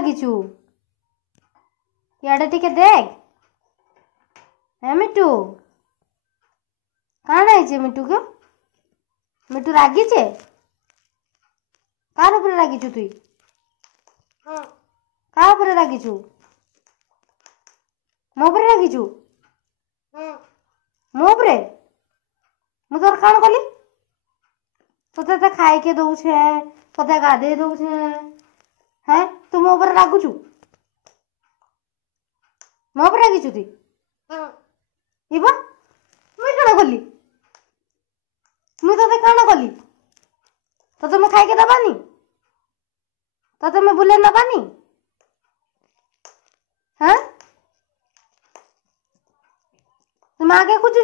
रागिचु याडे टिके देख है मिट्टू कहाँ है मिट्टू के मिट्टू रागिचे कार ऊपर रागिचु तुई कहाँ ऊपर रागिचु मो ऊपर रागिचु मो ऊपर मु तोर कान कली तोते तो खाई के दउछे तोते गाधे दउछे हैं तू मो ऊपर रागुचु मो ऊपर रागिचु तुई इबा मुई कण कली मुई तोते कान कली तोते मैं खाई के दबानी तोते मैं बुले नबानी हाँ तुम आगे कुछ